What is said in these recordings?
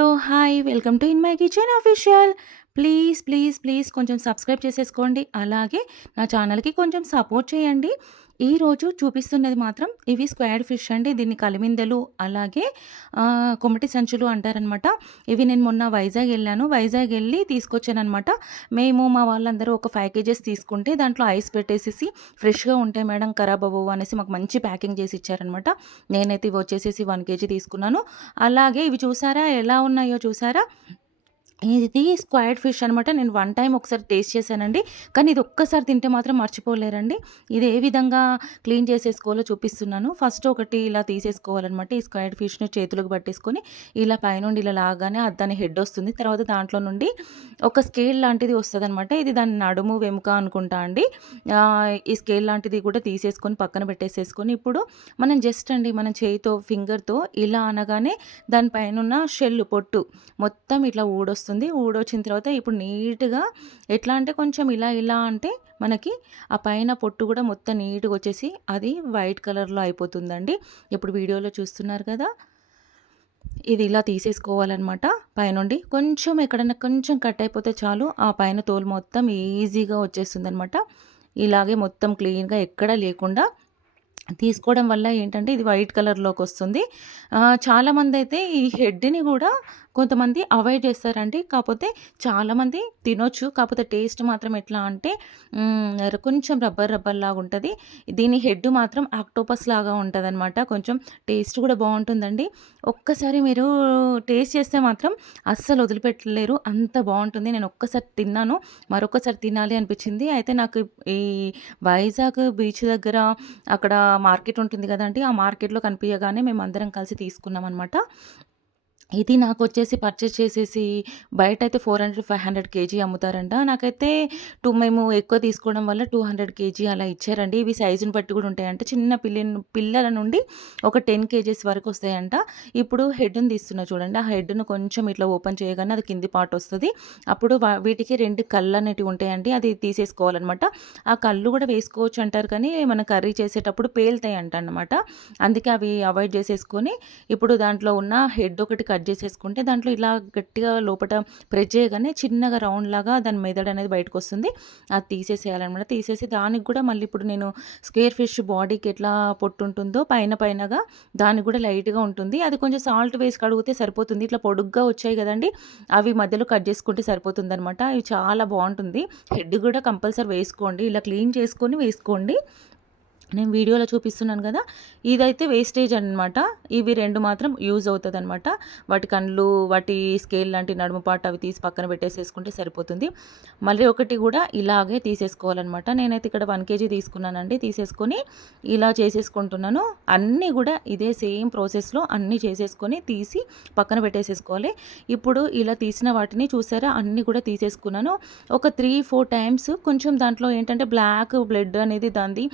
Hello hi welcome to in my kitchen official. Please please please కొంచెం subscribe చేసేసుకోండి. అలాగే నా ఛానల్కి కొంచెం సపోర్ట్ చేయండి. ఈరోజు చూపిస్తున్నది మాత్రం ఇవి స్క్వాడ్ ఫిష్ అండి. దీన్ని కలిమిందలు అలాగే ఆ, కొమటి సంచులు అంటారనమాట ఇవి నేను మొన్న వైజాగ్ వెళ్ళాను. వైజాగ్ వెళ్ళి తీసుకొచ్చాను అనమాట మేము మా వాళ్ళందరూ ఒక ఫైవ్ కేజెస్ తీసుకుంటే దాంట్లో ఐస్ పెట్టేసేసి ఫ్రెష్గా ఉంటాయి మేడం ఖరాబ్ అవ్వవు అనేసి మాకు మంచి ప్యాకింగ్ చేసి ఇచ్చారనమాట నేనైతే ఇవి వచ్చేసేసి వన్ కేజీ తీసుకున్నాను. అలాగే ఇవి చూసారా? ఎలా ఉన్నాయో చూసారా? ఇది స్క్వాడ్ ఫిష్ అనమాట నేను వన్ టైం ఒకసారి టేస్ట్ చేశానండి. కానీ ఇది ఒక్కసారి తింటే మాత్రం మర్చిపోలేరండి. ఇది ఏ విధంగా క్లీన్ చేసేసుకోవాలో చూపిస్తున్నాను. ఫస్ట్ ఒకటి ఇలా తీసేసుకోవాలన్నమాట. ఈ స్క్వాడ్ ఫిష్ని చేతులకు పట్టేసుకొని ఇలా పైనుండి ఇలా లాగానే అది దాని హెడ్ వస్తుంది. తర్వాత దాంట్లో నుండి ఒక స్కేల్ లాంటిది వస్తుంది అనమాట ఇది దాని నడుము వెముక అనుకుంటా అండి. ఈ స్కేల్ లాంటిది కూడా తీసేసుకొని పక్కన పెట్టేసేసుకొని ఇప్పుడు మనం జస్ట్ అండి మనం చేయితో ఫింగర్తో ఇలా అనగానే దానిపైన ఉన్న షెల్ పొట్టు మొత్తం ఇట్లా ఊడొస్తుంది. ఊడొచ్చిన తర్వాత ఇప్పుడు నీట్గా ఎట్లా అంటే కొంచెం ఇలా ఇలా అంటే మనకి ఆ పైన పొట్టు కూడా మొత్తం నీట్గా వచ్చేసి అది వైట్ కలర్లో అయిపోతుందండి. ఇప్పుడు వీడియోలో చూస్తున్నారు కదా? ఇది ఇలా తీసేసుకోవాలన్నమాట పైనుండి. కొంచెం ఎక్కడైనా కొంచెం కట్ అయిపోతే చాలు ఆ పైన తోలు మొత్తం ఈజీగా వచ్చేస్తుంది అనమాట ఇలాగే మొత్తం క్లీన్గా ఎక్కడా లేకుండా తీసుకోవడం వల్ల ఏంటంటే ఇది వైట్ కలర్లోకి వస్తుంది. చాలామంది అయితే ఈ హెడ్ని కూడా కొంతమంది అవాయిడ్ చేస్తారండి. కాకపోతే చాలామంది తినొచ్చు. కాకపోతే టేస్ట్ మాత్రం ఎట్లా అంటే కొంచెం రబ్బర్ రబ్బర్ లాగా ఉంటుంది. దీని హెడ్ మాత్రం ఆక్టోపస్ లాగా ఉంటుంది అనమాట కొంచెం టేస్ట్ కూడా బాగుంటుందండి. ఒక్కసారి మీరు టేస్ట్ చేస్తే మాత్రం అస్సలు వదిలిపెట్టలేరు. అంత బాగుంటుంది. నేను ఒక్కసారి తిన్నాను. మరొకసారి తినాలి అనిపించింది. అయితే నాకు ఈ వైజాగ్ బీచ్ దగ్గర అక్కడ మార్కెట్ ఉంటుంది కదండి. ఆ మార్కెట్లో కనిపించగానే మేము అందరం కలిసి తీసుకున్నాం అనమాట ఇది నాకు వచ్చేసి పర్చేస్ చేసేసి బయట అయితే four hundred five hundred KG అమ్ముతారంట. నాకైతే టూ మేము ఎక్కువ తీసుకోవడం వల్ల టూ హండ్రెడ్ కేజీ అలా ఇచ్చారండి. ఇవి సైజుని బట్టి కూడా ఉంటాయంట. చిన్న పిల్ల పిల్లల నుండి ఒక టెన్ కేజీస్ వరకు వస్తాయంట. ఇప్పుడు హెడ్ని తీస్తున్నా చూడండి. ఆ హెడ్ను కొంచెం ఇట్లా ఓపెన్ చేయగానే అది కింది పార్ట్ వస్తుంది. అప్పుడు వీటికి రెండు కళ్ళు అనేటివి ఉంటాయండి. అది తీసేసుకోవాలన్నమాట. ఆ కళ్ళు కూడా వేసుకోవచ్చు అంటారు కానీ మనం కర్రీ చేసేటప్పుడు పేలుతాయి అంట అన్నమాట అందుకే అవి అవాయిడ్ చేసేసుకొని ఇప్పుడు దాంట్లో ఉన్న హెడ్ ఒకటి కట్ కట్ చేసేసుకుంటే దాంట్లో ఇలా గట్టిగా లోపల ప్రెస్ చేయగానే చిన్నగా రౌండ్ లాగా దాని మెదడు అనేది బయటకు వస్తుంది. అది తీసేసేయాలన్నమాట. తీసేసి దానికి కూడా మళ్ళీ ఇప్పుడు నేను స్క్వేర్ ఫిష్ బాడీకి ఎట్లా పొట్టు ఉంటుందో పైన పైనగా దానికి కూడా లైట్గా ఉంటుంది. అది కొంచెం సాల్ట్ వేసి కడిగితే సరిపోతుంది. ఇట్లా పొడుగ్గా వచ్చాయి కదండి అవి మధ్యలో కట్ చేసుకుంటే సరిపోతుంది అనమాట ఇవి చాలా బాగుంటుంది. హెడ్ కూడా కంపల్సరీ వేసుకోండి. ఇలా క్లీన్ చేసుకొని వేసుకోండి. నేను వీడియోలో చూపిస్తున్నాను కదా ఇదైతే వేస్టేజ్ అనమాట ఇవి రెండు మాత్రం యూజ్ అవుతుంది అనమాట వాటి కళ్ళు వాటి స్కేల్ లాంటి నడుము పాట అవి తీసి పక్కన పెట్టేసేసుకుంటే సరిపోతుంది. మళ్ళీ ఒకటి కూడా ఇలాగే తీసేసుకోవాలన్నమాట. నేనైతే ఇక్కడ వన్ కేజీ తీసుకున్నానండి. తీసేసుకొని ఇలా చేసేసుకుంటున్నాను. అన్నీ కూడా ఇదే సేమ్ ప్రాసెస్లో అన్నీ చేసేసుకొని తీసి పక్కన పెట్టేసేసుకోవాలి. ఇప్పుడు ఇలా తీసిన వాటిని చూసారా? అన్నీ కూడా తీసేసుకున్నాను. ఒక త్రీ ఫోర్ టైమ్స్ కొంచెం దాంట్లో ఏంటంటే బ్లాక్ బ్లడ్ అనేది దాన్ని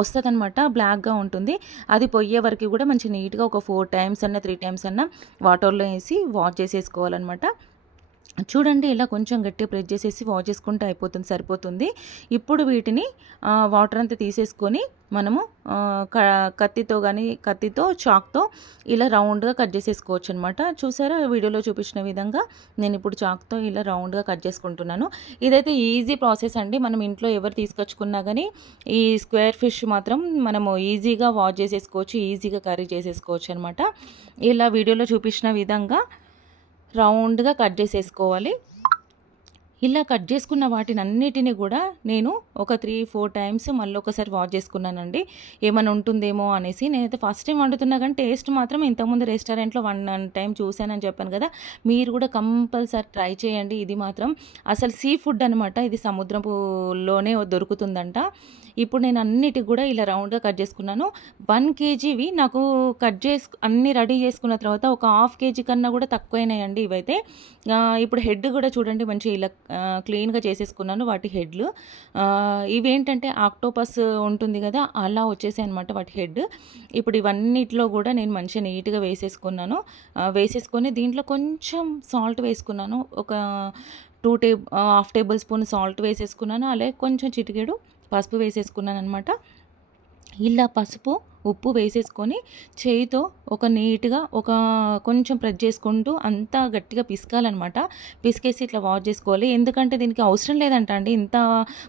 వస్తుంది అనమాట బ్లాక్గా ఉంటుంది. అది పొయ్యే వరకు కూడా మంచి నీట్గా ఒక ఫోర్ టైమ్స్ అన్న త్రీ టైమ్స్ అన్న వాటర్లో వేసి వాష్ చేసేసుకోవాలన్నమాట. చూడండి ఇలా కొంచెం గట్టిగా ప్రెస్ చేసేసి వాష్ చేసుకుంటే అయిపోతుంది సరిపోతుంది. ఇప్పుడు వీటిని వాటర్ అంతా తీసేసుకొని మనము క- కత్తితో కానీ కత్తితో చాక్తో ఇలా రౌండ్గా కట్ చేసేసుకోవచ్చు అనమాట చూసారా? వీడియోలో చూపించిన విధంగా నేను ఇప్పుడు చాక్తో ఇలా రౌండ్గా కట్ చేసుకుంటున్నాను. ఇదైతే ఈజీ ప్రాసెస్ అండి. మనం ఇంట్లో ఎవరు తీసుకొచ్చుకున్నా కానీ ఈ స్క్వేర్ ఫిష్ మాత్రం మనము ఈజీగా వాష్ చేసేసుకోవచ్చు ఈజీగా కర్రీ చేసేసుకోవచ్చు అనమాట ఇలా వీడియోలో చూపించిన విధంగా రౌండ్గా కట్ చేసేసుకోవాలి. ఇలా కట్ చేసుకున్న వాటిని అన్నిటిని కూడా నేను ఒక త్రీ ఫోర్ టైమ్స్ మళ్ళీ ఒకసారి వాష్ చేసుకున్నానండి. ఏమైనా ఉంటుందేమో అనేసి నేనైతే ఫస్ట్ టైం వండుతున్నా కానీ టేస్ట్ మాత్రం ఇంతకుముందు రెస్టారెంట్లో వన్ టైం చూశానని చెప్పాను కదా మీరు కూడా కంపల్సరీ ట్రై చేయండి. ఇది మాత్రం అసలు సీ ఫుడ్ అనమాట ఇది సముద్రపులోనే దొరుకుతుందంట. ఇప్పుడు నేను అన్నిటికి కూడా ఇలా రౌండ్గా కట్ చేసుకున్నాను. వన్ కేజీవి నాకు కట్ చేసు అన్నీ రెడీ చేసుకున్న తర్వాత ఒక హాఫ్ కేజీ కన్నా కూడా తక్కువైనాయండి ఇవైతే. ఇప్పుడు హెడ్ కూడా చూడండి మంచిగా ఇలా క్లీన్గా చేసేసుకున్నాను వాటి హెడ్లు. ఇవేంటంటే ఆక్టోపస్ ఉంటుంది కదా అలా వచ్చేసాయి అనమాట వాటి హెడ్. ఇప్పుడు ఇవన్నిట్లో కూడా నేను మంచిగా నీట్గా వేసేసుకున్నాను. వేసేసుకొని దీంట్లో కొంచెం సాల్ట్ వేసుకున్నాను. ఒక two table half tablespoon salt వేసేసుకున్నాను. అలాగే కొంచెం చిటికెడు పసుపు వేసేసుకున్నాను అనమాట ఇలా పసుపు ఉప్పు వేసేసుకొని చేయితో ఒక నీట్‌గా ఒక కొంచెం ప్రెస్ చేసుకుంటూ అంతా గట్టిగా పిసకాలనమాట. పిసికేసి ఇట్లా వాష్ చేసుకోవాలి. ఎందుకంటే దీనికి అవసరం లేదంట అండి. ఇంత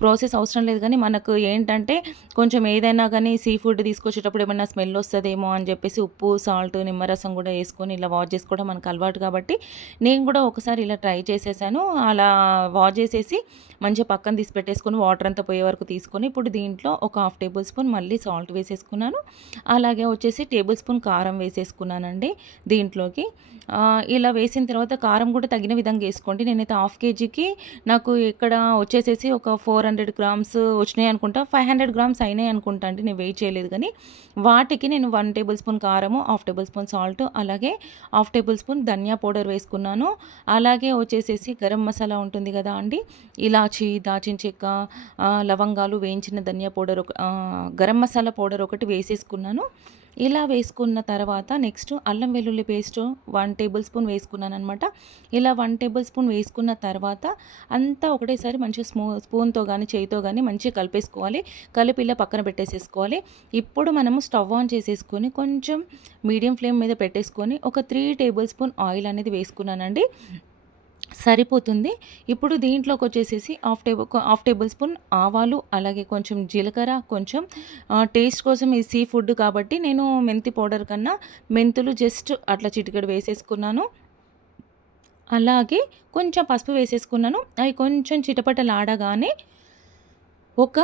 ప్రాసెస్ అవసరం లేదు కానీ మనకు ఏంటంటే కొంచెం ఏదైనా కానీ సీ ఫుడ్ తీసుకొచ్చేటప్పుడు ఏమైనా స్మెల్ వస్తుందేమో అని చెప్పేసి ఉప్పు, సాల్ట్, నిమ్మరసం కూడా వేసుకొని ఇలా వాష్ చేసుకోవడం మనకు అలవాటు కాబట్టి నేను కూడా ఒకసారి ఇలా ట్రై చేసేసాను. అలా వాష్ చేసేసి మంచిగా పక్కన తీసి పెట్టేసుకొని వాటర్ అంతా పోయే వరకు తీసుకొని ఇప్పుడు దీంట్లో ఒక హాఫ్ టేబుల్ స్పూన్ మళ్ళీ సాల్ట్ వేసేసుకున్నాను. అలాగే వచ్చేసి టేబుల్ స్పూన్ కారం వేసేసుకున్నానండి దీంట్లోకి. ఇలా వేసిన తర్వాత కారం కూడా తగిన విధంగా వేసుకోండి నేనైతే హాఫ్ కేజీకి నాకు ఇక్కడ వచ్చేసేసి ఒక 400 గ్రామ్స్ వచ్చినాయి అనుకుంటా. 500 గ్రామ్స్ అయినాయి అనుకుంటా అండి. నేను వెయిట్ చేయలేదు కానీ వాటికి నేను వన్ టేబుల్ స్పూన్ కారము, హాఫ్ టేబుల్ స్పూన్ సాల్ట్ అలాగే హాఫ్ టేబుల్ స్పూన్ ధనియా పౌడర్ వేసుకున్నాను. అలాగే వచ్చేసేసి గరం మసాలా ఉంటుంది కదా అండి. ఇలాచి, దాచిన చెక్క, లవంగాలు, వేయించిన ధనియా పౌడర్ ఒక గరం మసాలా పౌడర్ ఒకటి వేసేసుకున్నాను. వేసుకున్నాను ఇలా వేసుకున్న తర్వాత నెక్స్ట్ అల్లం వెల్లుల్లి పేస్టు వన్ టేబుల్ స్పూన్ వేసుకున్నాను అనమాట ఇలా వన్ టేబుల్ స్పూన్ వేసుకున్న తర్వాత అంతా ఒకటేసారి మంచిగా స్మూ స్పూన్‌తో కానీ చేయితో కానీ మంచిగా కలిపేసుకోవాలి. కలిపి ఇలా పక్కన పెట్టేసేసుకోవాలి. ఇప్పుడు మనము స్టవ్ ఆన్ చేసేసుకొని కొంచెం మీడియం ఫ్లేమ్ మీద పెట్టేసుకొని ఒక త్రీ టేబుల్ స్పూన్ ఆయిల్ అనేది వేసుకున్నానండి. సరిపోతుంది. ఇప్పుడు దీంట్లోకొచ్చేసేసి half table half tablespoon ఆవాలు, అలాగే కొంచెం జీలకర్ర, కొంచెం టేస్ట్ కోసం ఈ సీ ఫుడ్ కాబట్టి నేను మెంతి పౌడర్ కన్నా మెంతులు జస్ట్ అట్లా చిటికెడు వేసేసుకున్నాను. అలాగే కొంచెం పసుపు వేసేసుకున్నాను. అవి కొంచెం చిటపటలాడగానే ఒక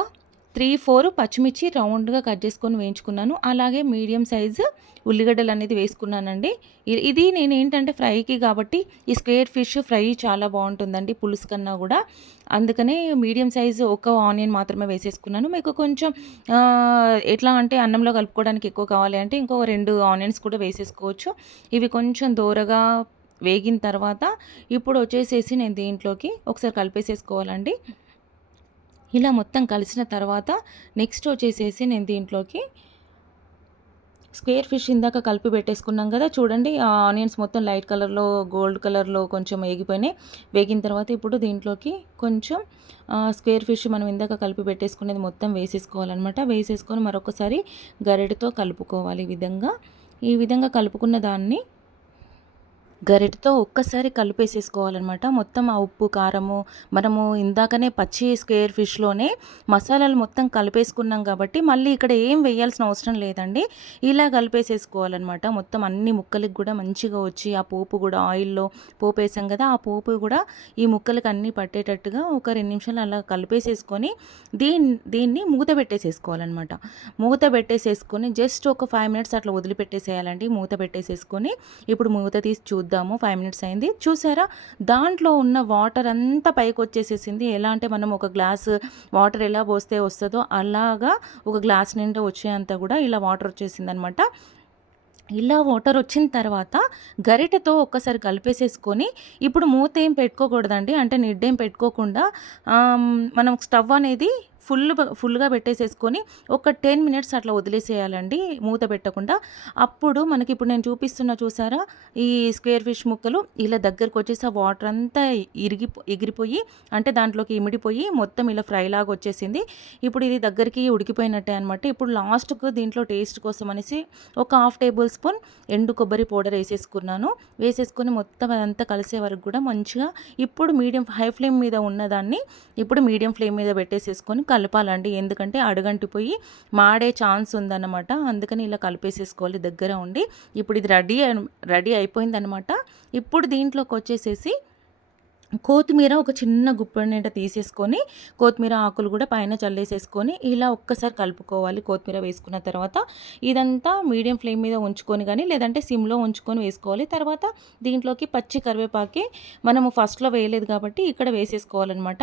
3, 4 పచ్చిమిర్చి రౌండ్‌గా కట్ చేసుకొని వేయించుకున్నాను. అలాగే మీడియం సైజు ఉల్లిగడ్డలు అనేది వేసుకున్నానండి. ఇ ఇది నేనేంటంటే ఫ్రైకి కాబట్టి ఈ స్క్వేర్ ఫిష్ ఫ్రై చాలా బాగుంటుందండి పులుసు కన్నా కూడా అందుకనే మీడియం సైజు ఒక ఆనియన్ మాత్రమే వేసేసుకున్నాను. మీకు కొంచెం ఎట్లా అంటే అన్నంలో కలుపుకోవడానికి ఎక్కువ కావాలి అంటే ఇంకో రెండు ఆనియన్స్ కూడా వేసేసుకోవచ్చు. ఇవి కొంచెం దోరగా వేగిన తర్వాత ఇప్పుడు వచ్చేసేసి నేను దీంట్లోకి ఒకసారి కలిపేసేసుకోవాలండి. ఇలా మొత్తం కలిసిన తర్వాత నెక్స్ట్ వచ్చేసేసి నేను దీంట్లోకి స్క్వేర్ ఫిష్ ఇందాక కలిపి పెట్టేసుకున్నాం కదా చూడండి ఆ ఆనియన్స్ మొత్తం లైట్ కలర్‌లో, గోల్డ్ కలర్‌లో కొంచెం ఏగిపోయినాయి. వేగిన తర్వాత ఇప్పుడు దీంట్లోకి కొంచెం స్క్వేర్ ఫిష్ మనం ఇందాక కలిపి పెట్టేసుకునేది మొత్తం వేసేసుకోవాలన్నమాట వేసేసుకొని మరొకసారి గరిటెతో కలుపుకోవాలి ఈ విధంగా. ఈ విధంగా కలుపుకున్న దాన్ని గరిటతో ఒక్కసారి కలిపేసేసుకోవాలనమాట. మొత్తం ఆ ఉప్పు, కారము మనము ఇందాకనే పచ్చి స్క్వేర్ ఫిష్‌లోనే మసాలాలు మొత్తం కలిపేసుకున్నాం కాబట్టి మళ్ళీ ఇక్కడ ఏం వేయాల్సిన అవసరం లేదండి. ఇలా కలిపేసేసుకోవాలనమాట. మొత్తం అన్ని ముక్కలకి కూడా మంచిగా వచ్చి ఆ పోపు కూడా ఆయిల్‌లో పోపేసాం కదా ఆ పోపు కూడా ఈ ముక్కలకి అన్నీ పట్టేటట్టుగా ఒక రెండు నిమిషాలు అలా కలిపేసేసుకొని దీన్ని దీన్ని మూత పెట్టేసేసుకోవాలనమాట. మూత పెట్టేసేసుకొని జస్ట్ ఒక ఫైవ్ మినిట్స్ అట్లా వదిలిపెట్టేసేయాలండి. మూత పెట్టేసేసుకొని ఇప్పుడు మూత తీసి చూద్దాము ఫైవ్ మినిట్స్ అయింది. చూసారా? దాంట్లో ఉన్న వాటర్ అంతా పైకి వచ్చేసేసింది ఎలా అంటే మనం ఒక గ్లాస్ వాటర్ ఎలా పోస్తే వస్తుందో అలాగా ఒక గ్లాస్ నిండా వచ్చేంత కూడా ఇలా వాటర్ వచ్చేసింది అనమాట ఇలా వాటర్ వచ్చిన తర్వాత గరిటెతో ఒక్కసారి కలిపేసేసుకొని ఇప్పుడు మూత ఏం పెట్టుకోకూడదండి. అంటే నిడ్డేం పెట్టుకోకుండా మనం స్టవ్ అనేది ఫుల్ ఫుల్‌గా పెట్టేసేసుకొని ఒక 10 మినిట్స్ అట్లా వదిలేసేయాలండి మూత పెట్టకుండా. అప్పుడు మనకి ఇప్పుడు నేను చూపిస్తున్న చూసారా? ఈ స్క్వేర్ ఫిష్ ముక్కలు ఇలా దగ్గరకొచ్చేసి ఆ వాటర్ అంతా ఇరిగి ఎగిరిపోయి అంటే దాంట్లోకి ఇమిడిపోయి మొత్తం ఇలా ఫ్రైలాగా వచ్చేసింది. ఇప్పుడు ఇది దగ్గరికి ఉడికిపోయినట్టే అనమాట. ఇప్పుడు లాస్ట్‌కు దీంట్లో టేస్ట్ కోసం అనేసి ఒక హాఫ్ టేబుల్ స్పూన్ ఎండు కొబ్బరి పౌడర్ వేసేసుకున్నాను వేసేసుకొని మొత్తం అదంతా కలిసే వరకు కూడా మంచిగా ఇప్పుడు మీడియం హై ఫ్లేమ్ మీద ఉన్నదాన్ని ఇప్పుడు మీడియం ఫ్లేమ్ మీద పెట్టేసేసుకొని కలపాలండి. ఎందుకంటే అడుగంటిపోయి మాడే ఛాన్స్ ఉందన్నమాట. అందుకని ఇలా కలిపేసేసుకోవాలి దగ్గర ఉండి. ఇప్పుడు ఇది రెడీ రెడీ అయిపోయిందనమాట. ఇప్పుడు దీంట్లోకి వచ్చేసేసి కొత్తిమీర ఒక చిన్న గుప్పెడు నిండా తీసేసుకొని కొత్తిమీర ఆకులు కూడా పైన చల్లేసేసుకొని ఇలా ఒక్కసారి కలుపుకోవాలి. కొత్తిమీర వేసుకున్న తర్వాత ఇదంతా మీడియం ఫ్లేమ్ మీద ఉంచుకొని కానీ లేదంటే సిమ్‌లో ఉంచుకొని వేసుకోవాలి. తర్వాత దీంట్లోకి పచ్చి కరివేపాకి మనము ఫస్ట్‌లో వేయలేదు కాబట్టి ఇక్కడ వేసేసుకోవాలనమాట.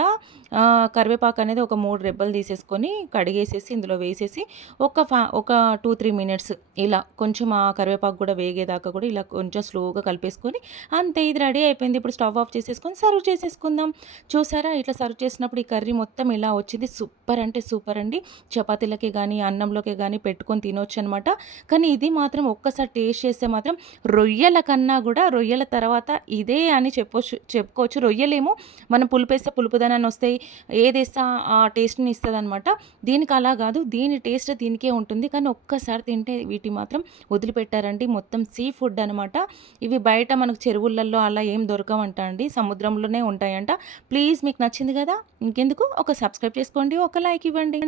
కరివేపాకు అనేది ఒక మూడు రెబ్బలు తీసేసుకొని కడిగేసేసి ఇందులో వేసేసి ఒక ఫా ఒక 2, 3 మినిట్స్ ఇలా కొంచెం ఆ కరివేపాకు కూడా వేగేదాకా కూడా ఇలా కొంచెం స్లోగా కలిపేసుకొని అంతే ఇది రెడీ అయిపోయింది. ఇప్పుడు స్టవ్ ఆఫ్ చేసేసుకొని సరే సర్వ్ చేసేసుకుందాం. చూసారా? ఇట్లా సర్వ్ చేసినప్పుడు ఈ కర్రీ మొత్తం ఇలా వచ్చింది. సూపర్ అంటే సూపర్ అండి. చపాతీలకి కానీ అన్నంలోకి కానీ పెట్టుకొని తినొచ్చు అనమాట కానీ ఇది మాత్రం ఒక్కసారి టేస్ట్ చేస్తే మాత్రం రొయ్యల కన్నా కూడా రొయ్యల తర్వాత ఇదే అని చెప్పొచ్చు చెప్పుకోవచ్చు. రొయ్యలేమో మనం పులుపేస్తే పులుపుదనాన్ని వస్తాయి. ఏదేస్తా ఆ టేస్ట్ని ఇస్తుంది అనమాట దీనికి అలా కాదు. దీని టేస్ట్ దీనికే ఉంటుంది. కానీ ఒక్కసారి తింటే వీటి మాత్రం వదిలిపెట్టారండి. మొత్తం సీ ఫుడ్ అనమాట. ఇవి బయట మనకు చెరువులలో అలా ఏం దొరకవంట అండి. సముద్రంలో ఊర్లోనే ఉంటాయంట. ప్లీజ్ మీకు నచ్చింది కదా? ఇంకెందుకు? ఒక సబ్స్క్రైబ్ చేసుకోండి ఒక లైక్ ఇవ్వండి.